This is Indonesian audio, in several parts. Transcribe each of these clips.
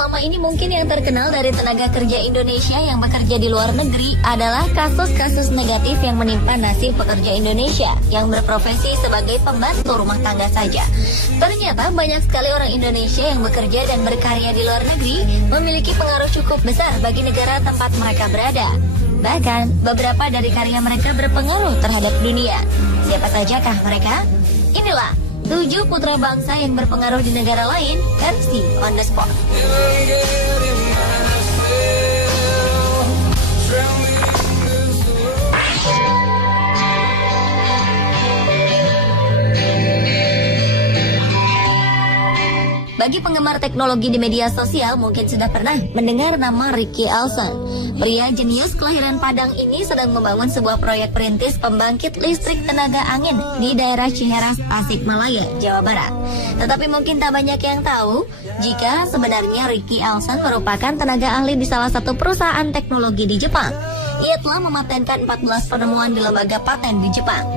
selama ini mungkin yang terkenal dari tenaga kerja Indonesia yang bekerja di luar negeri adalah kasus-kasus negatif yang menimpa nasib pekerja Indonesia yang berprofesi sebagai pembantu rumah tangga saja. Ternyata banyak sekali orang Indonesia yang bekerja dan berkarya di luar negeri memiliki pengaruh cukup besar bagi negara tempat mereka berada. Bahkan, beberapa dari karya mereka berpengaruh terhadap dunia. Siapa sajakah mereka? Inilah 7 putra bangsa yang berpengaruh di negara lain, versi On The Spot. Bagi penggemar teknologi di media sosial mungkin sudah pernah mendengar nama Ricky Elson. Pria jenius kelahiran Padang ini sedang membangun sebuah proyek perintis pembangkit listrik tenaga angin di daerah Ciheras, Tasikmalaya, Jawa Barat. Tetapi mungkin tak banyak yang tahu jika sebenarnya Ricky Elson merupakan tenaga ahli di salah satu perusahaan teknologi di Jepang. Ia telah mematenkan 14 penemuan di lembaga paten di Jepang.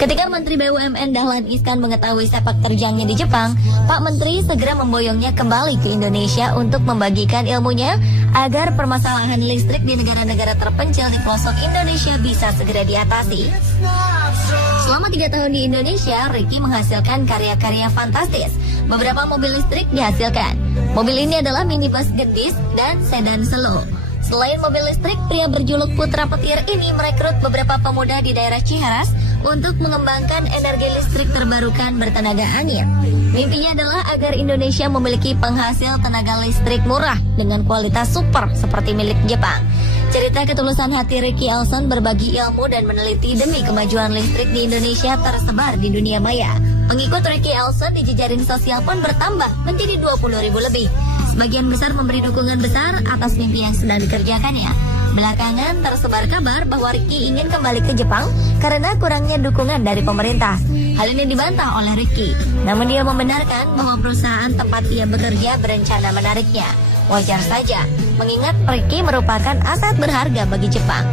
Ketika Menteri BUMN Dahlan Iskan mengetahui sepak terjangnya di Jepang, Pak Menteri segera memboyongnya kembali ke Indonesia untuk membagikan ilmunya agar permasalahan listrik di negara-negara terpencil di pelosok Indonesia bisa segera diatasi. Selama 3 tahun di Indonesia, Ricky menghasilkan karya-karya fantastis. Beberapa mobil listrik dihasilkan. Mobil ini adalah minibus gendis dan sedan slow. Selain mobil listrik, pria berjuluk Putra Petir ini merekrut beberapa pemuda di daerah Ciheras untuk mengembangkan energi listrik terbarukan bertenaga angin. Mimpinya adalah agar Indonesia memiliki penghasil tenaga listrik murah dengan kualitas super seperti milik Jepang. Cerita ketulusan hati Ricky Elson berbagi ilmu dan meneliti demi kemajuan listrik di Indonesia tersebar di dunia maya. Pengikut Ricky Elson di jejaring sosial pun bertambah menjadi 20.000 lebih. Sebagian besar memberi dukungan besar atas mimpi yang sedang dikerjakannya. Belakangan tersebar kabar bahwa Ricky ingin kembali ke Jepang karena kurangnya dukungan dari pemerintah. Hal ini dibantah oleh Ricky. Namun dia membenarkan bahwa perusahaan tempat ia bekerja berencana menariknya. Wajar saja, mengingat Ricky merupakan aset berharga bagi Jepang.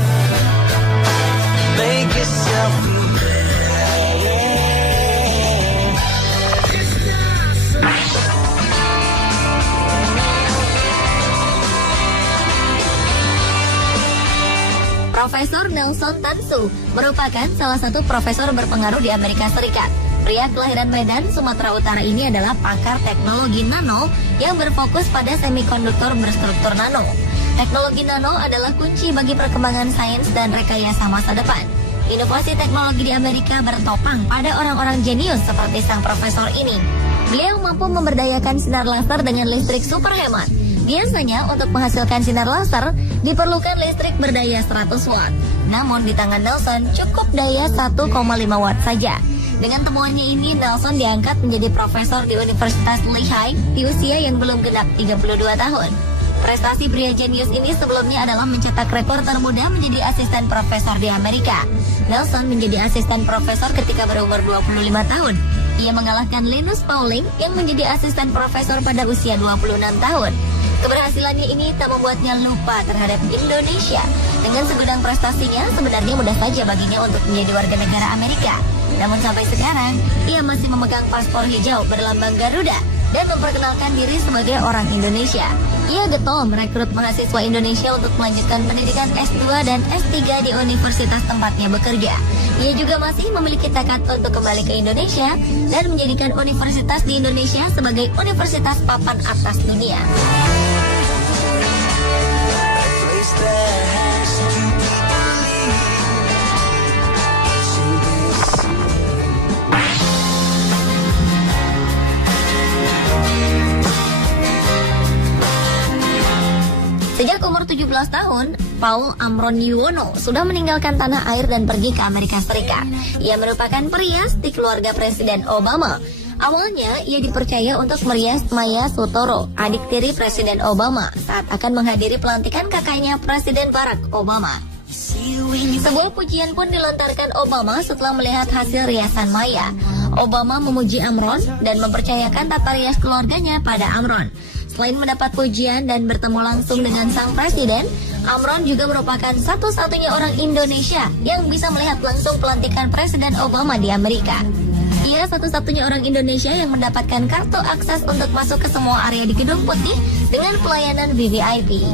Make yourself Profesor Nelson Tansu merupakan salah satu profesor berpengaruh di Amerika Serikat. Pria kelahiran Medan, Sumatera Utara ini adalah pakar teknologi nano yang berfokus pada semikonduktor berstruktur nano. Teknologi nano adalah kunci bagi perkembangan sains dan rekayasa masa depan. Inovasi teknologi di Amerika bertopang pada orang-orang jenius seperti sang profesor ini. Beliau mampu memberdayakan sinar laser dengan listrik super hemat. Biasanya untuk menghasilkan sinar laser diperlukan listrik berdaya 100 watt. Namun di tangan Nelson cukup daya 1,5 watt saja. Dengan temuannya ini, Nelson diangkat menjadi profesor di Universitas Lehigh di usia yang belum genap 32 tahun. Prestasi pria jenius ini sebelumnya adalah mencetak rekor termuda menjadi asisten profesor di Amerika. Nelson menjadi asisten profesor ketika berumur 25 tahun. Ia mengalahkan Linus Pauling yang menjadi asisten profesor pada usia 26 tahun. Keberhasilannya ini tak membuatnya lupa terhadap Indonesia. Dengan segudang prestasinya, sebenarnya mudah saja baginya untuk menjadi warga negara Amerika. Namun sampai sekarang, ia masih memegang paspor hijau berlambang Garuda dan memperkenalkan diri sebagai orang Indonesia. Ia getol merekrut mahasiswa Indonesia untuk melanjutkan pendidikan S2 dan S3 di universitas tempatnya bekerja. Ia juga masih memiliki tekad untuk kembali ke Indonesia dan menjadikan universitas di Indonesia sebagai universitas papan atas dunia. Sejak umur 17 tahun, Paul Amron Yuwono sudah meninggalkan tanah air dan pergi ke Amerika Serikat. Ia merupakan perias di keluarga Presiden Obama. Awalnya, ia dipercaya untuk merias Maya Sutoro, adik tiri Presiden Obama, saat akan menghadiri pelantikan kakaknya Presiden Barack Obama. Sebuah pujian pun dilontarkan Obama setelah melihat hasil riasan Maya. Obama memuji Amron dan mempercayakan tata rias keluarganya pada Amron. Selain mendapat pujian dan bertemu langsung dengan sang presiden, Amron juga merupakan satu-satunya orang Indonesia yang bisa melihat langsung pelantikan Presiden Obama di Amerika. Ia satu-satunya orang Indonesia yang mendapatkan kartu akses untuk masuk ke semua area di Gedung Putih dengan pelayanan VVIP.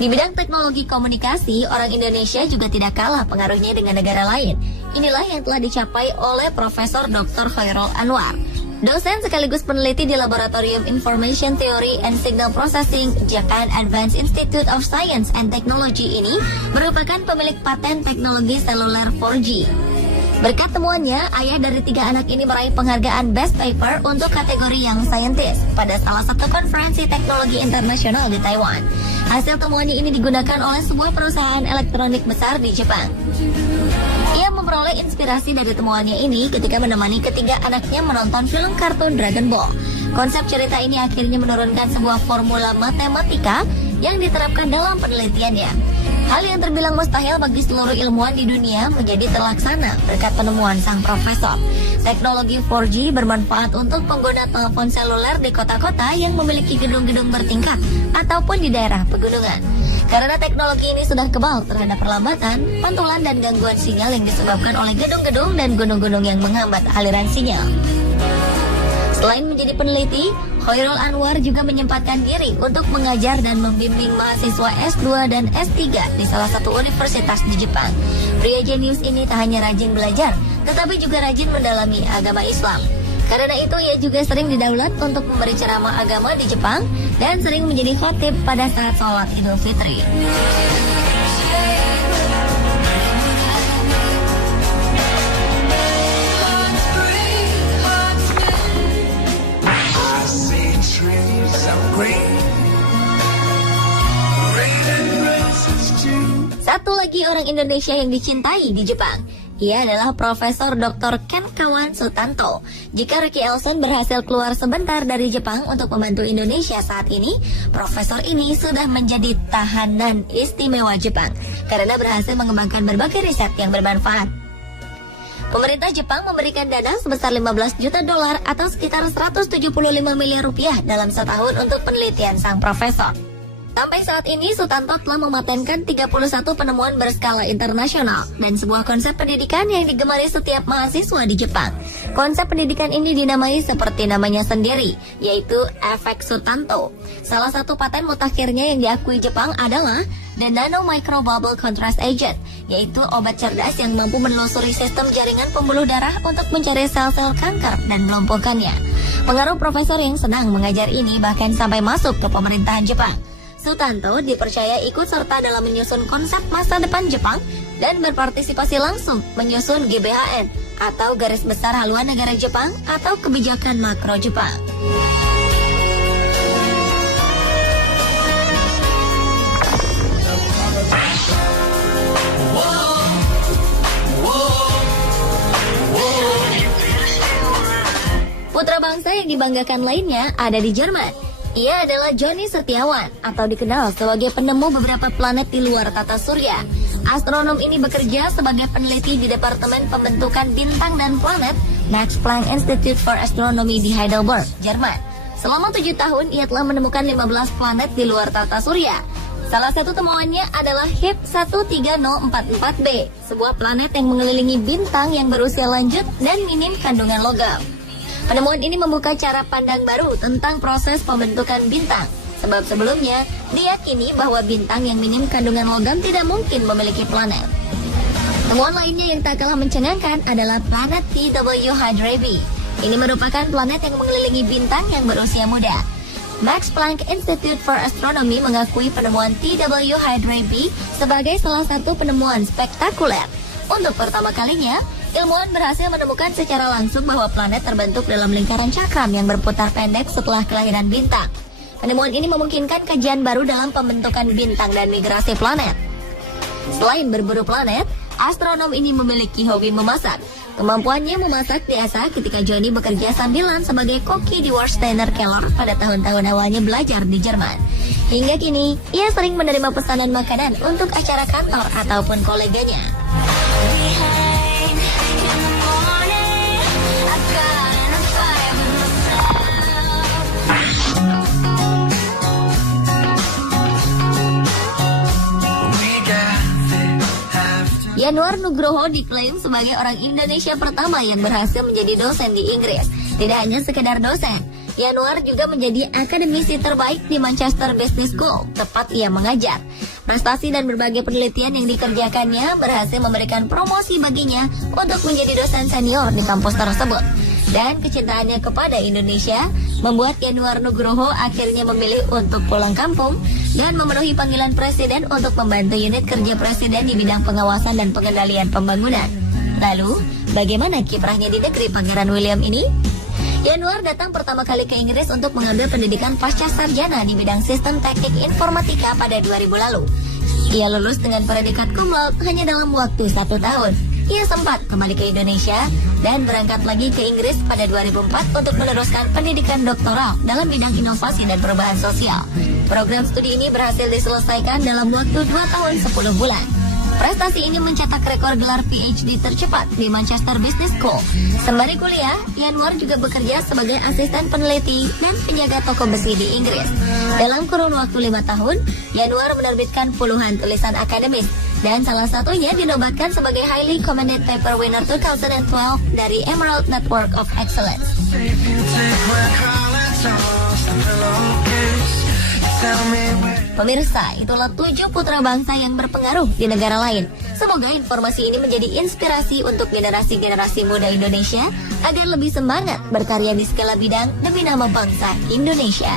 Di bidang teknologi komunikasi, orang Indonesia juga tidak kalah pengaruhnya dengan negara lain. Inilah yang telah dicapai oleh Profesor Dr. Khairul Anwar, dosen sekaligus peneliti di Laboratorium Information Theory and Signal Processing Japan Advanced Institute of Science and Technology ini merupakan pemilik paten teknologi seluler 4G. Berkat temuannya, ayah dari 3 anak ini meraih penghargaan Best Paper untuk kategori Young Scientist pada salah satu konferensi teknologi internasional di Taiwan. Hasil temuannya ini digunakan oleh sebuah perusahaan elektronik besar di Jepang. Ia memperoleh inspirasi dari temuannya ini ketika menemani ketiga anaknya menonton film kartun Dragon Ball. Konsep cerita ini akhirnya menurunkan sebuah formula matematika yang diterapkan dalam penelitiannya. Hal yang terbilang mustahil bagi seluruh ilmuwan di dunia menjadi terlaksana berkat penemuan sang profesor. Teknologi 4G bermanfaat untuk pengguna telepon seluler di kota-kota yang memiliki gedung-gedung bertingkat ataupun di daerah pegunungan. Karena teknologi ini sudah kebal terhadap perlambatan, pantulan, dan gangguan sinyal yang disebabkan oleh gedung-gedung dan gunung-gunung yang menghambat aliran sinyal. Selain menjadi peneliti, Khairul Anwar juga menyempatkan diri untuk mengajar dan membimbing mahasiswa S2 dan S3 di salah satu universitas di Jepang. Pria jenius ini tak hanya rajin belajar, tetapi juga rajin mendalami agama Islam. Karena itu, ia juga sering didaulat untuk memberi ceramah agama di Jepang dan sering menjadi khatib pada saat sholat Idul Fitri. Satu lagi orang Indonesia yang dicintai di Jepang. Ia adalah Profesor Dr. Ken Kawan Sutanto. Jika Ricky Elson berhasil keluar sebentar dari Jepang untuk membantu Indonesia saat ini, Profesor ini sudah menjadi tahanan istimewa Jepang karena berhasil mengembangkan berbagai riset yang bermanfaat. Pemerintah Jepang memberikan dana sebesar 15 juta dolar atau sekitar 175 miliar rupiah dalam setahun untuk penelitian sang profesor. Sampai saat ini, Sutanto telah mematenkan 31 penemuan berskala internasional dan sebuah konsep pendidikan yang digemari setiap mahasiswa di Jepang. Konsep pendidikan ini dinamai seperti namanya sendiri, yaitu efek Sutanto. Salah satu paten mutakhirnya yang diakui Jepang adalah The Nano Micro Bubble Contrast Agent, yaitu obat cerdas yang mampu menelusuri sistem jaringan pembuluh darah untuk mencari sel-sel kanker dan melumpuhkannya. Pengaruh profesor yang senang mengajar ini bahkan sampai masuk ke pemerintahan Jepang. Sutanto dipercaya ikut serta dalam menyusun konsep masa depan Jepang dan berpartisipasi langsung menyusun GBHN atau Garis Besar Haluan Negara Jepang atau Kebijakan Makro Jepang. Putra bangsa yang dibanggakan lainnya ada di Jerman. Ia adalah Johnny Setiawan atau dikenal sebagai penemu beberapa planet di luar tata surya. Astronom ini bekerja sebagai peneliti di Departemen Pembentukan Bintang dan Planet Max Planck Institute for Astronomy di Heidelberg, Jerman. Selama 7 tahun, ia telah menemukan 15 planet di luar tata surya. Salah satu temuannya adalah HIP 13044b, sebuah planet yang mengelilingi bintang yang berusia lanjut dan minim kandungan logam. Penemuan ini membuka cara pandang baru tentang proses pembentukan bintang. Sebab sebelumnya, diyakini bahwa bintang yang minim kandungan logam tidak mungkin memiliki planet. Temuan lainnya yang tak kalah mencengangkan adalah planet TW Hydrae b. Ini merupakan planet yang mengelilingi bintang yang berusia muda. Max Planck Institute for Astronomy mengakui penemuan TW Hydrae b sebagai salah satu penemuan spektakuler. Untuk pertama kalinya, ilmuwan berhasil menemukan secara langsung bahwa planet terbentuk dalam lingkaran cakram yang berputar pendek setelah kelahiran bintang. Penemuan ini memungkinkan kajian baru dalam pembentukan bintang dan migrasi planet. Selain berburu planet, astronom ini memiliki hobi memasak. Kemampuannya memasak diasah ketika Johnny bekerja sambilan sebagai koki di Warsteiner Keller pada tahun-tahun awalnya belajar di Jerman. Hingga kini, ia sering menerima pesanan makanan untuk acara kantor ataupun koleganya. Yanuar Nugroho diklaim sebagai orang Indonesia pertama yang berhasil menjadi dosen di Inggris. Tidak hanya sekedar dosen, Yanuar juga menjadi akademisi terbaik di Manchester Business School, tempat ia mengajar. Prestasi dan berbagai penelitian yang dikerjakannya berhasil memberikan promosi baginya untuk menjadi dosen senior di kampus tersebut. Dan kecintaannya kepada Indonesia membuat Yanuar Nugroho akhirnya memilih untuk pulang kampung dan memenuhi panggilan Presiden untuk membantu unit kerja Presiden di bidang pengawasan dan pengendalian pembangunan. Lalu, bagaimana kiprahnya di negeri Pangeran William ini? Yanuar datang pertama kali ke Inggris untuk mengambil pendidikan pasca sarjana di bidang sistem teknik informatika pada 2000 lalu. Ia lulus dengan predikat cum laude hanya dalam waktu 1 tahun. Ia sempat kembali ke Indonesia dan berangkat lagi ke Inggris pada 2004 untuk meneruskan pendidikan doktoral dalam bidang inovasi dan perubahan sosial. Program studi ini berhasil diselesaikan dalam waktu 2 tahun 10 bulan. Prestasi ini mencetak rekor gelar PhD tercepat di Manchester Business School. Sembari kuliah, Yanuar juga bekerja sebagai asisten peneliti dan penjaga toko besi di Inggris. Dalam kurun waktu 5 tahun, Yanuar menerbitkan puluhan tulisan akademis, dan salah satunya dinobatkan sebagai Highly Commended Paper Winner 2012 dari Emerald Network of Excellence. Pemirsa, itulah 7 putra bangsa yang berpengaruh di negara lain. Semoga informasi ini menjadi inspirasi untuk generasi-generasi muda Indonesia agar lebih semangat berkarya di segala bidang demi nama bangsa Indonesia.